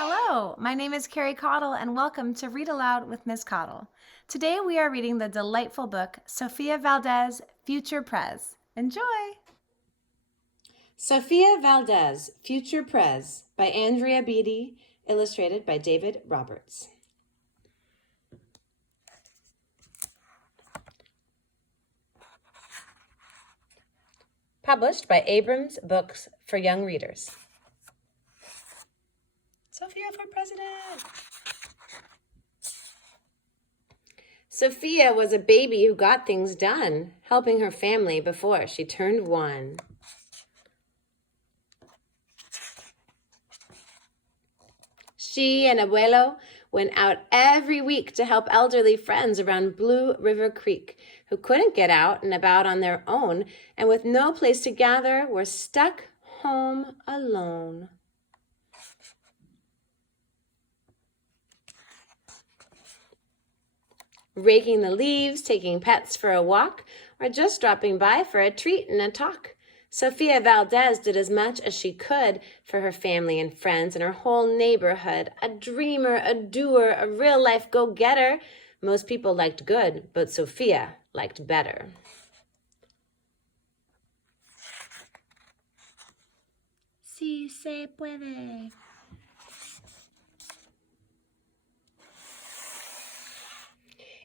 Hello, my name is Carrie Caudle, and welcome to Read Aloud with Miss Caudle. Today we are reading the delightful book, Sofia Valdez, Future Prez. Enjoy! Sofia Valdez, Future Prez by Andrea Beaty, illustrated by David Roberts. Published by Abrams Books for Young Readers. Sofia for President. Sofia was a baby who got things done, helping her family before she turned 1. She and Abuelo went out every week to help elderly friends around Blue River Creek who couldn't get out and about on their own and with no place to gather were stuck home alone. Raking the leaves, taking pets for a walk, or just dropping by for a treat and a talk. Sofia Valdez did as much as she could for her family and friends and her whole neighborhood. A dreamer, a doer, a real-life go-getter. Most people liked good, but Sofia liked better. Si se puede.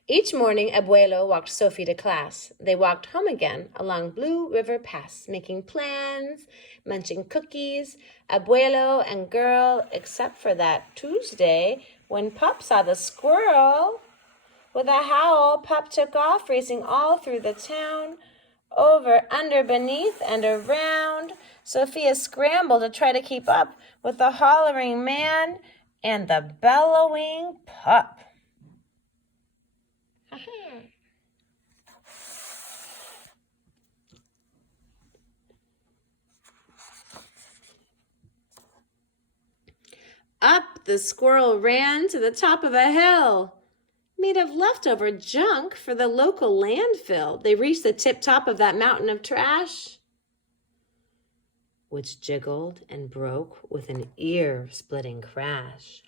Each morning, Abuelo walked Sophie to class. They walked home again along Blue River Pass, making plans, munching cookies. Abuelo and girl, except for that Tuesday when Pup saw the squirrel. With a howl, Pup took off, racing all through the town, over, under, beneath, and around. Sophia scrambled to try to keep up with the hollering man and the bellowing Pup. Up the squirrel ran to the top of a hill, made of leftover junk for the local landfill. They reached the tip-top of that mountain of trash, which jiggled and broke with an ear-splitting crash.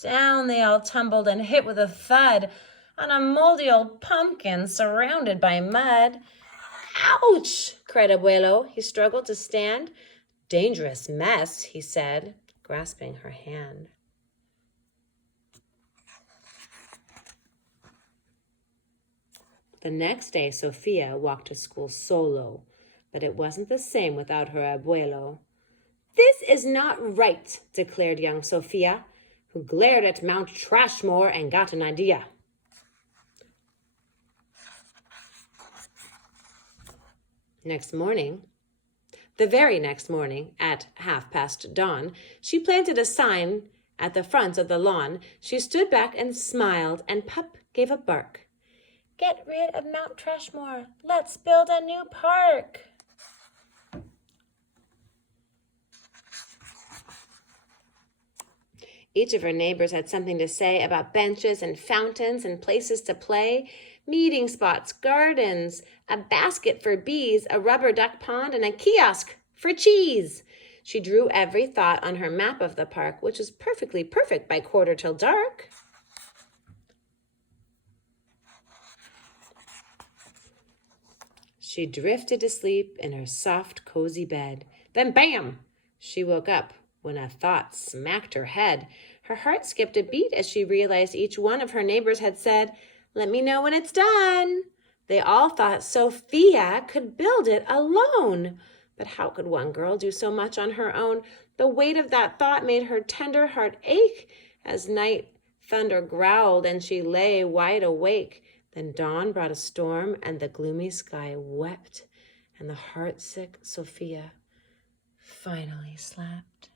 Down they all tumbled and hit with a thud on a moldy old pumpkin surrounded by mud. Ouch! Cried Abuelo. He struggled to stand. Dangerous mess, he said, grasping her hand. The next day, Sofia walked to school solo, but it wasn't the same without her Abuelo. This is not right, declared young Sofia, who glared at Mount Trashmore and got an idea. The very next morning, at dawn, she planted a sign at the front of the lawn. She stood back and smiled, and Pup gave a bark. Get rid of Mount Trashmore. Let's build a new park. Each of her neighbors had something to say about benches and fountains and places to play, meeting spots, gardens, a basket for bees, a rubber duck pond, and a kiosk for cheese. She drew every thought on her map of the park, which was perfectly perfect by 1:45. She drifted to sleep in her soft, cozy bed. Then, bam! She woke up when a thought smacked her head. Her heart skipped a beat as she realized each one of her neighbors had said, "Let me know when it's done." They all thought Sofia could build it alone. But how could one girl do so much on her own? The weight of that thought made her tender heart ache as night thunder growled and she lay wide awake. Then dawn brought a storm and the gloomy sky wept, and the heartsick Sofia finally slept.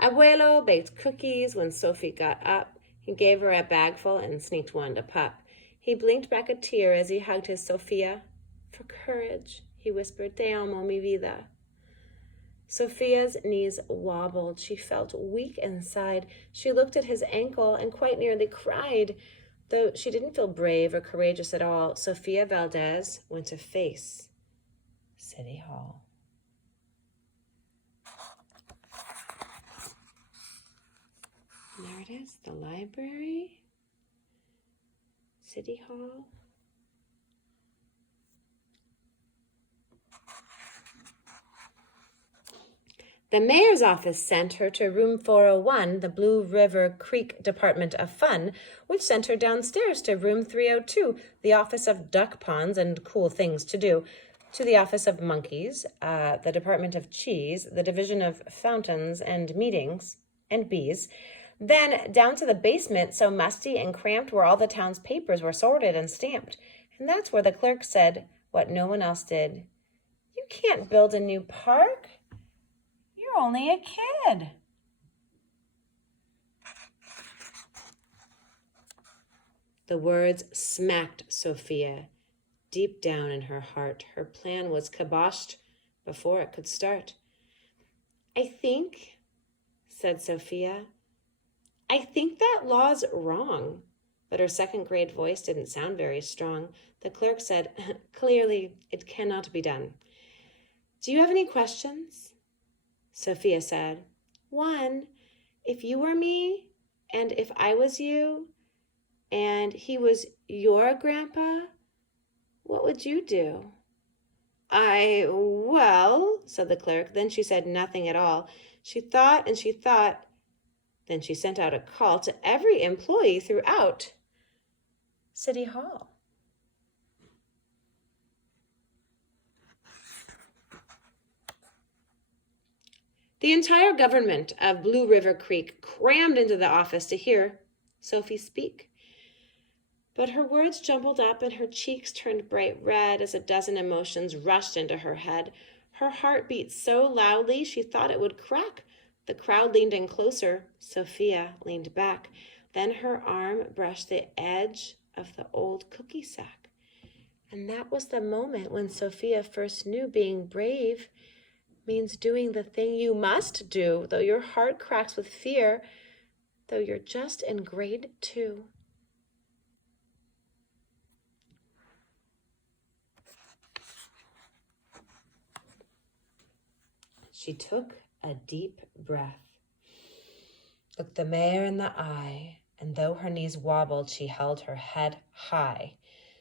Abuelo baked cookies when Sophie got up. He gave her a bagful and sneaked one to Pup. He blinked back a tear as he hugged his Sofia. For courage, he whispered, Te amo, mi vida. Sophia's knees wobbled. She felt weak inside. She looked at his ankle and quite nearly cried. Though she didn't feel brave or courageous at all, Sofia Valdez went to face City Hall. There it is, the library, City Hall. The mayor's office sent her to room 401, the Blue River Creek Department of Fun, which sent her downstairs to room 302, the office of duck ponds and cool things to do, to the office of monkeys, the Department of Cheese, the Division of Fountains and Meetings, and Bees, then down to the basement so musty and cramped where all the town's papers were sorted and stamped. And that's where the clerk said what no one else did. "You can't build a new park. You're only a kid." The words smacked Sofia deep down in her heart. Her plan was kiboshed before it could start. "I think," said Sofia, "I think that law's wrong." But her second-grade voice didn't sound very strong. The clerk said, "Clearly, it cannot be done. Do you have any questions?" Sofia said, "One, if you were me, and if I was you, and he was your grandpa, what would you do?" Well, said the clerk. Then she said nothing at all. She thought and she thought. Then she sent out a call to every employee throughout City Hall. The entire government of Blue River Creek crammed into the office to hear Sophie speak. But her words jumbled up and her cheeks turned bright red as a dozen emotions rushed into her head. Her heart beat so loudly she thought it would crack. The crowd leaned in closer. Sofia leaned back. Then her arm brushed the edge of the old cookie sack. And that was the moment when Sofia first knew being brave means doing the thing you must do, though your heart cracks with fear, though you're just in grade 2. She took a deep breath, looked the mayor in the eye, and though her knees wobbled, she held her head high.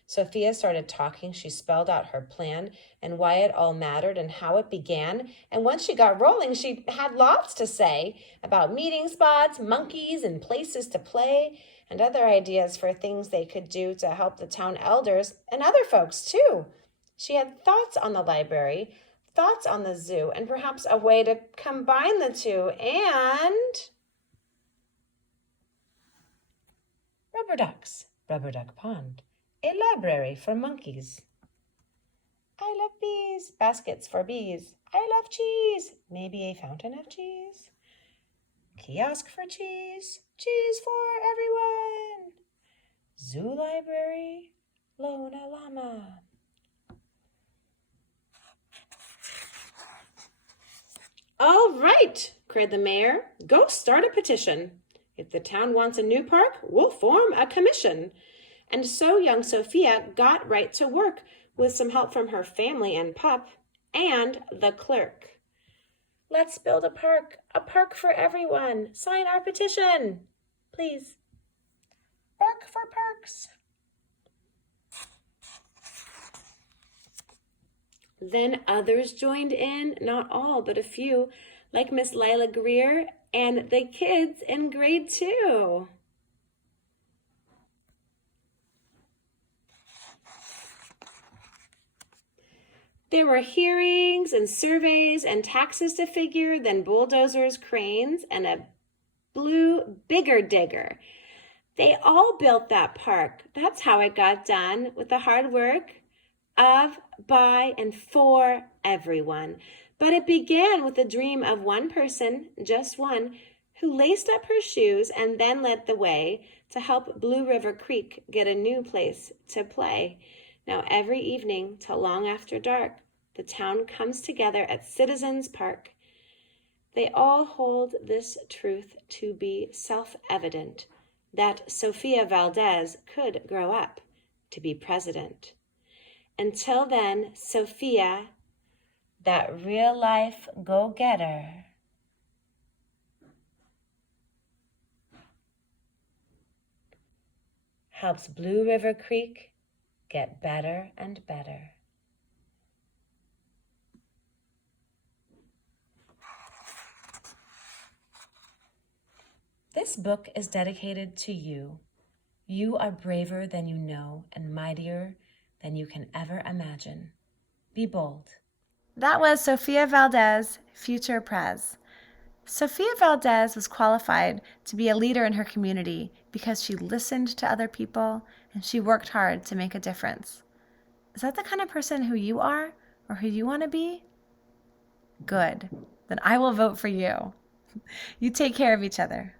Sofia started talking. She spelled out her plan and why it all mattered and how it began. And once she got rolling, she had lots to say about meeting spots, monkeys, and places to play, and other ideas for things they could do to help the town elders and other folks, too. She had thoughts on the library, thoughts on the zoo, and perhaps a way to combine the two, and rubber ducks, Rubber Duck Pond, a library for monkeys. I love bees, baskets for bees. I love cheese, maybe a fountain of cheese. Kiosk for cheese, cheese for everyone. Zoo library, Lona Llama. All right, cried the mayor. Go start a petition. If the town wants a new park, we'll form a commission. And so young Sofia got right to work with some help from her family and pup and the clerk. Let's build a park for everyone. Sign our petition, please. Bark for parks. Then others joined in, not all, but a few, like Miss Lila Greer and the kids in grade 2. There were hearings and surveys and taxes to figure, then bulldozers, cranes, and a blue bigger digger. They all built that park. That's how it got done, with the hard work of, by, and for everyone. But it began with the dream of one person, just one, who laced up her shoes and then led the way to help Blue River Creek get a new place to play. Now every evening till long after dark, the town comes together at Citizens Park. They all hold this truth to be self-evident, that Sofia Valdez could grow up to be president. Until then, Sofia, that real-life go-getter, helps Blue River Creek get better and better. This book is dedicated to you. You are braver than you know and mightier than you can ever imagine. Be bold. That was Sofia Valdez, future Prez. Sofia Valdez was qualified to be a leader in her community because she listened to other people and she worked hard to make a difference. Is that the kind of person who you are or who you want to be? Good. Then I will vote for you. You take care of each other.